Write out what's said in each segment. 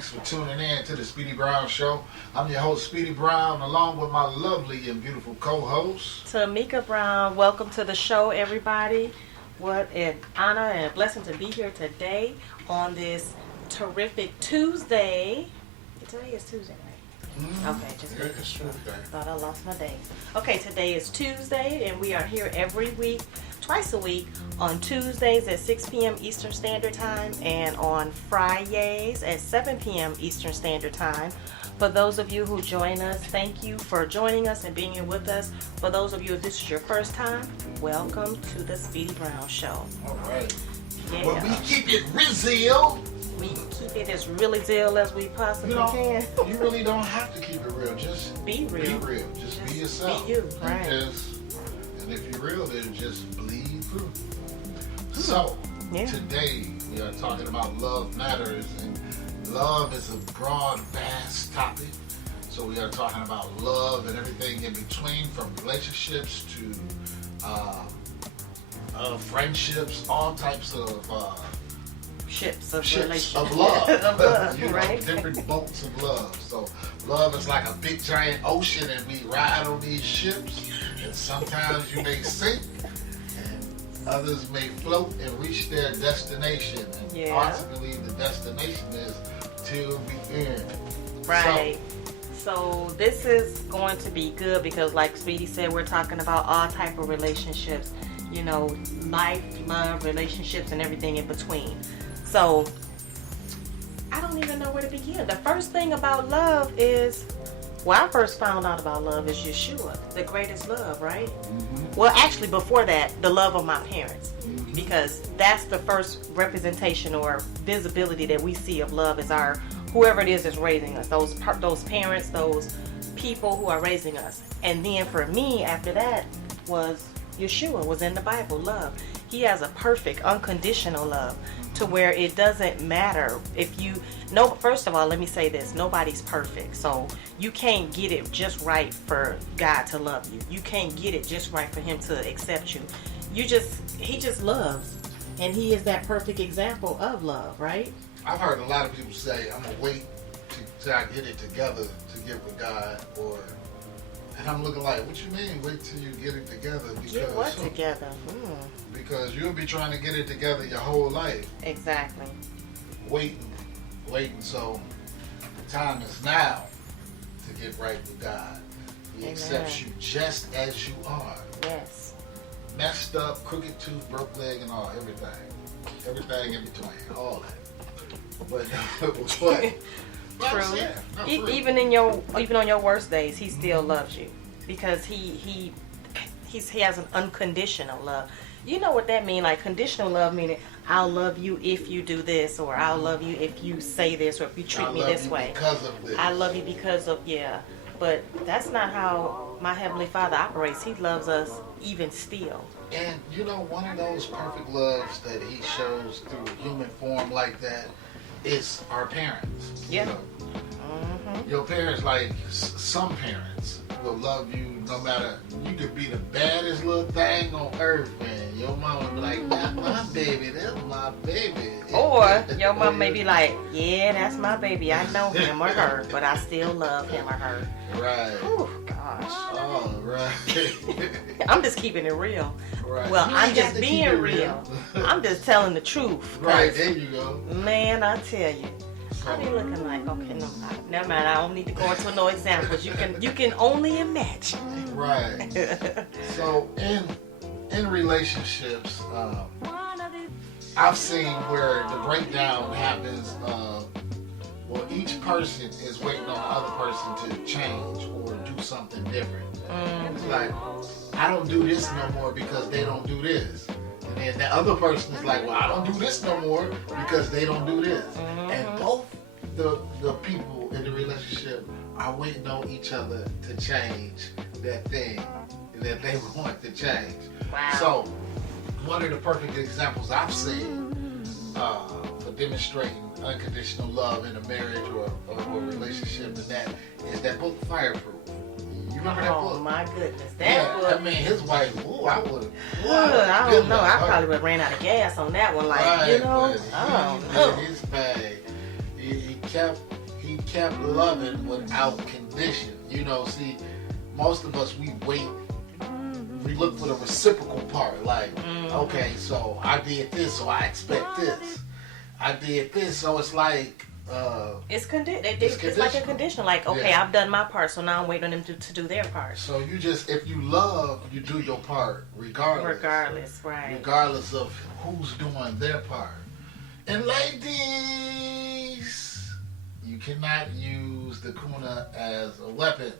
Thanks for tuning in to the Speedy Brown Show. I'm your host, Speedy Brown, along with my lovely and beautiful co-host, Tamika Brown. Welcome to the show, everybody. What an honor and a blessing to be here today on this terrific Tuesday. Today is Tuesday, right? Okay, just making sure. Thought I lost my days. Okay, today is Tuesday, and we are here every week, twice a week, on Tuesdays at 6 p.m. Eastern Standard Time and on Fridays at 7 p.m. Eastern Standard Time. For those of you who join us, thank you for joining us and being here with us. For those of you, if this is your first time, welcome to the Speedy Brown Show. All right. Yeah. Well, we keep it real. We keep it as really real as we possibly can. You really don't have to keep it real. Just Be real. Be real. Just be yourself. Be you, right. And if you're real, then just bleed through. So, today we are talking about love matters, and love is a broad, vast topic. So we are talking about love and everything in between, from relationships to friendships, all types of ships of love. Of love, you know, right? different boats of love. So love is like a big giant ocean, and we ride on these ships, and sometimes you may sink and others may float and reach their destination, and ultimately the destination is till the end. Right. So this is going to be good because, like Speedy said, we're talking about all type of relationships, you know, life, love, relationships, and everything in between. So I don't even know where to begin. The first thing about love is, I first found out about love is Yeshua, the greatest love, right? Mm-hmm. Well, actually, before that, the love of my parents, because that's the first representation or visibility that we see of love is our whoever it is that's raising us, those parents, those people who are raising us. And then for me, after that, was Yeshua, was in the Bible, love. He has a perfect, unconditional love to where it doesn't matter if you know. First of all, let me say this: nobody's perfect, so you can't get it just right for God to love you. You can't get it just right for Him to accept you. He just loves, and He is that perfect example of love, right? I've heard a lot of people say, "I'm gonna wait till I get it together to get with God," and I'm looking like, what you mean, wait till you get it together? Because, get what together? Because you'll be trying to get it together your whole life. Exactly. Waiting. So the time is now to get right with God. He accepts you just as you are. Yes. Messed up, crooked tooth, broke leg, and all, everything in between, all that. True. Even on your worst days, He still loves you because he has an unconditional love. You know what that means? Like conditional love meaning I'll love you if you do this, or I'll love you if you say this, or if you treat me this way. Because of this. I love you because of But that's not how my Heavenly Father operates. He loves us even still. And you know, one of those perfect loves that He shows through human form like that is our parents. Yeah. You know? Your parents, like some parents, will love you no matter. You could be the baddest little thing on earth, man. Your mom will be like, "That's my baby. That's my baby." Or your mom may be like, "Yeah, that's my baby. I know him or her, but I still love him or her." Right. Oh gosh. Oh, right. I'm just keeping it real. Right. Well, I'm just being real. I'm just telling the truth. Right, there you go. Man, I tell you. I be looking like, okay, never mind. I don't need to go into no examples. You can only imagine. Right. So in relationships, I've seen where the breakdown happens. Well, each person is waiting on the other person to change or do something different. It's like, I don't do this no more because they don't do this. And then the other person is like, well, I don't do this no more because they don't do this. And both the people in the relationship are waiting on each other to change that thing that they want to change. Wow. So, one of the perfect examples I've seen for demonstrating unconditional love in a marriage or a relationship, and that is that book Fireproof. You remember that book? Oh my goodness, that book. I mean, his wife. Ooh, I would have. I don't know. I probably would have ran out of gas on that one. Like, right, you know, I don't know. His bag. He kept he kept loving without condition. You know, see, most of us, we wait. We look for the reciprocal part. Like, okay, so I did this, so I expect this. I did this, so it's like... it's like a condition. Like, okay, I've done my part, so now I'm waiting on them to do their part. So you just, if you love, you do your part regardless. Regardless, right. Regardless of who's doing their part. And ladies, you cannot use the kuna as a weapon.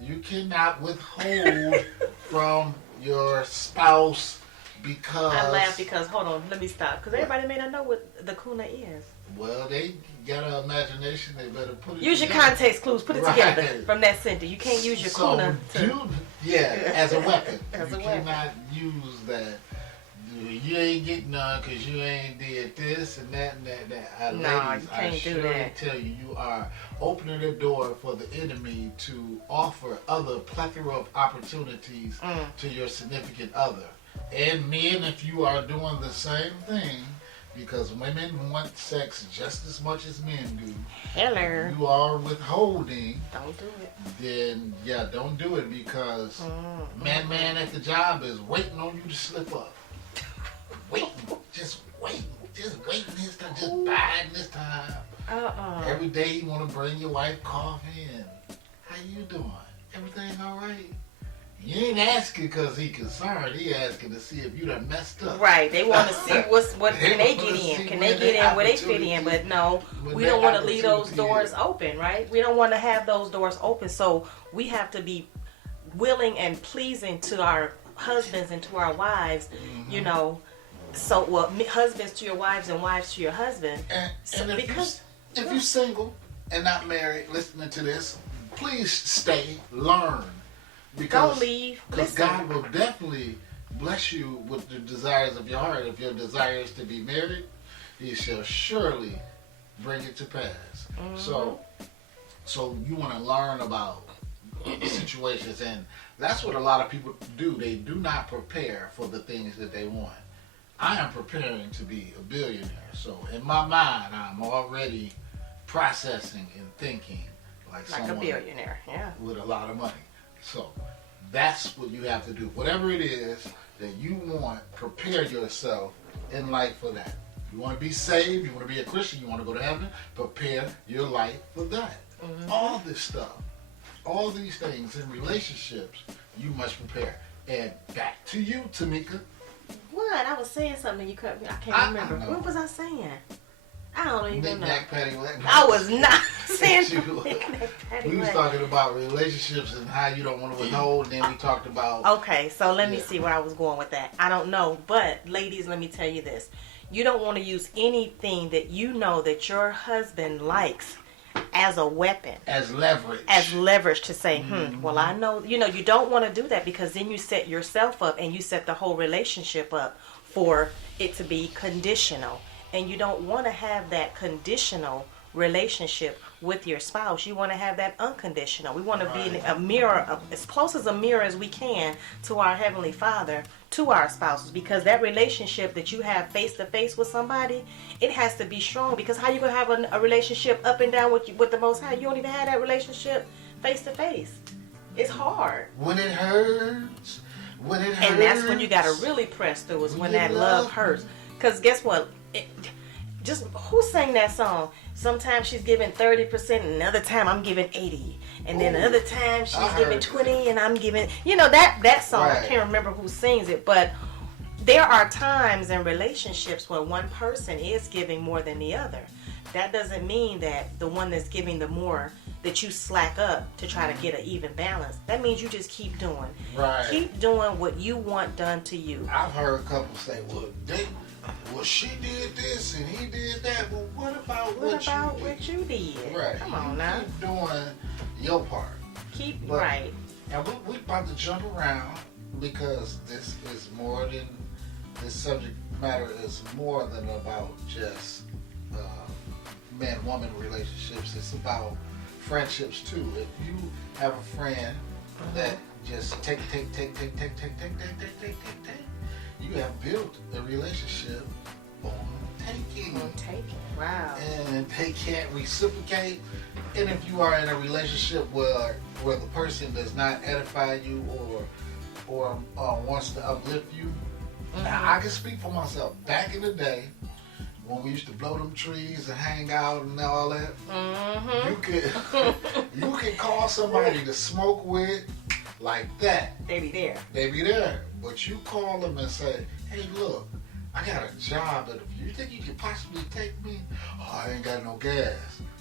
You cannot withhold from your spouse because... I laugh because, hold on, let me stop. Because everybody may not know what the kuna is. Well, they got an imagination. They better put it use together. your context clues. Put it together from that sentence. You can't use your kuna as a weapon. As you a weapon. cannot use that. You ain't getting none because you ain't did this and that and that. No, ladies, you can't I do that. tell you, you are opening the door for the enemy to offer other plethora of opportunities to your significant other. And men, if you are doing the same thing, because women want sex just as much as men do. Hello. You are withholding. Don't do it. Then, don't do it because man at the job is waiting on you to slip up. Just waiting this time, just biding this time. Every day you want to bring your wife coffee and how you doing? Everything all right? You ain't asking because he concerned. He asking to see if you done messed up. Right. They want to see what can they get in? Can they get in where they fit in? But no, we don't want to leave those doors open, right? We don't want to have those doors open. So we have to be willing and pleasing to our husbands and to our wives, you know. So, husbands to your wives and wives to your husband. And if you're single and not married, listening to this, please stay, learn. Don't leave. Because God will definitely bless you with the desires of your heart. If your desire is to be married, He shall surely bring it to pass. So you want to learn about situations, and that's what a lot of people do. They do not prepare for the things that they want. I am preparing to be a billionaire, so in my mind, I'm already processing and thinking like a billionaire, with a lot of money. So that's what you have to do. Whatever it is that you want, prepare yourself in life for that. You want to be saved, you want to be a Christian, you want to go to heaven, prepare your life for that. All this stuff, all these things in relationships, you must prepare. And back to you, Tamika. What? I was saying something you cut me. I can't remember. What was I saying? I don't even know. I was not saying We was talking about relationships and how you don't want to withhold, and then we talked about... Okay, so let me see where I was going with that. I don't know, but ladies, let me tell you this. You don't want to use anything that you know that your husband likes as a weapon. As leverage. As leverage to say, well, I know, you don't want to do that because then you set yourself up and you set the whole relationship up for it to be conditional. And you don't want to have that conditional relationship with your spouse. You want to have that unconditional. We want to be a mirror, as close as a mirror as we can to our Heavenly Father, to our spouses, because that relationship that you have face to face with somebody, it has to be strong. Because how you gonna have a relationship up and down with the Most High? You don't even have that relationship face to face. It's hard. When it hurts. And that's when you gotta really press through. Is when that love hurts. Because guess what? Just who sang that song? Sometimes she's giving 30%, and another time I'm giving 80%. And then another time she's giving 20% and I'm giving, that song. Right. I can't remember who sings it, but there are times in relationships where one person is giving more than the other. That doesn't mean that the one that's giving the more, that you slack up to try to get an even balance. That means you just keep doing. Right. Keep doing what you want done to you. I've heard a couple say, well, she did this and he did that. Well, what about what you did? Right. Come on now. Keep doing your part. Right. And we about to jump around because this subject matter is more than about just man-woman relationships. It's about friendships too. If you have a friend that just take, you have built a relationship on taking. Wow. And they can't reciprocate. And if you are in a relationship where the person does not edify you or wants to uplift you, now I can speak for myself. Back in the day, when we used to blow them trees and hang out and all that, you could call somebody to smoke with like that. They be there. They be there. But you call them and say, hey, look, I got a job. You think you could possibly take me? Oh, I ain't got no gas.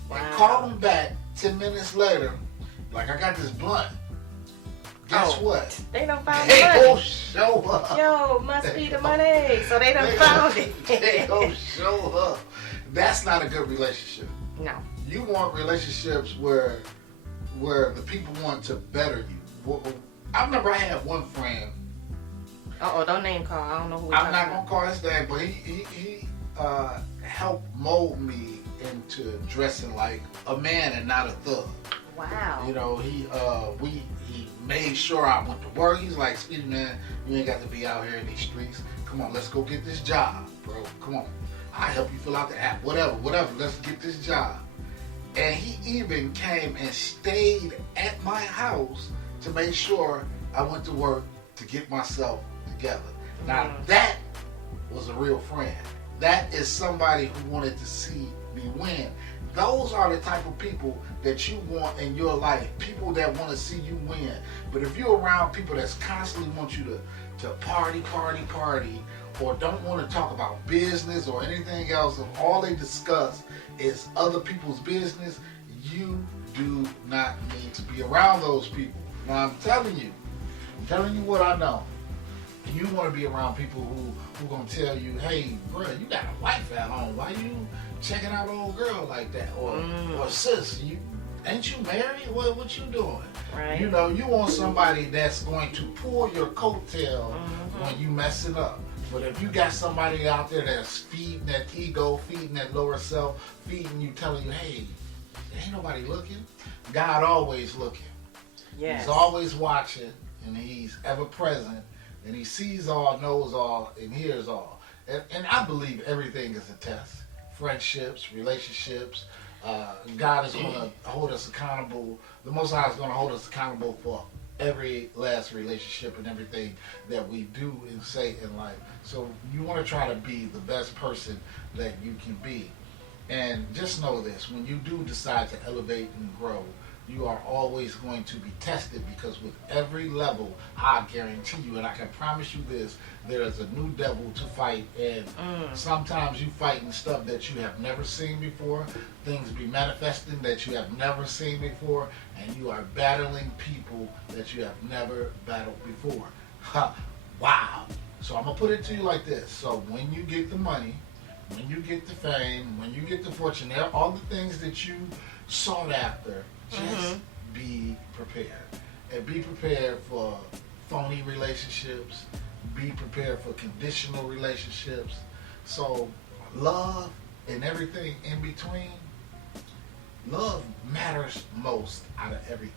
Wow. And call them back 10 minutes later, like, I got this blunt. Guess what? They done found They the money. gon' show up. Yo, must be the money. So they done found it. They gon' show up. That's not a good relationship. No. You want relationships where the people want to better you. I remember I had one friend. Don't name call. I don't know who. I'm not gonna call his name, but he helped mold me into dressing like a man and not a thug. Wow. You know, he made sure I went to work. He's like, Speedy, man, you ain't got to be out here in these streets. Come on, let's go get this job, bro. Come on. I'll help you fill out the app. Whatever. Let's get this job. And he even came and stayed at my house to make sure I went to work to get myself together. Now that was a real friend. That is somebody who wanted to see me win. Those are the type of people that you want in your life. People that want to see you win. But if you're around people that's constantly want you to party, or don't want to talk about business or anything else, and all they discuss is other people's business, you do not need to be around those people. Now I'm telling you what I know. You want to be around people who gonna tell you, hey, bro, you got a wife at home. Why you checking out an old girl like that? Or sis, ain't you married? What you doing? Right. You know, you want somebody that's going to pull your coattail when you messing up. But if you got somebody out there that's feeding that ego, feeding that lower self, feeding you, telling you, hey, ain't nobody looking. God always looking. Yes. He's always watching, and he's ever present. And he sees all, knows all, and hears all. And I believe everything is a test. Friendships, relationships. God is going to hold us accountable. The Most High is going to hold us accountable for every last relationship and everything that we do and say in life. So you want to try to be the best person that you can be. And just know this, when you do decide to elevate and grow, you are always going to be tested, because with every level, I guarantee you, and I can promise you this, there is a new devil to fight, and sometimes you fighting stuff that you have never seen before, things be manifesting that you have never seen before, and you are battling people that you have never battled before. Wow. So I'm going to put it to you like this. So when you get the money, when you get the fame, when you get the fortune, all the things that you sought after, just be prepared. And be prepared for phony relationships. Be prepared for conditional relationships. So love and everything in between, love matters most out of everything.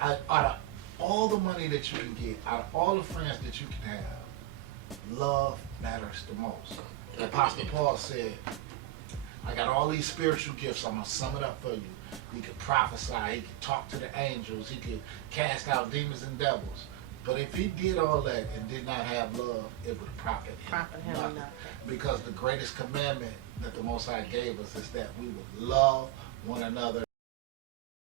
Out of all the money that you can get, out of all the friends that you can have, love matters the most. Apostle Paul said, I got all these spiritual gifts, I'm going to sum it up for you. He could prophesy, he could talk to the angels, he could cast out demons and devils. But if he did all that and did not have love, it would profit him nothing. Because the greatest commandment that the Most High gave us is that we would love one another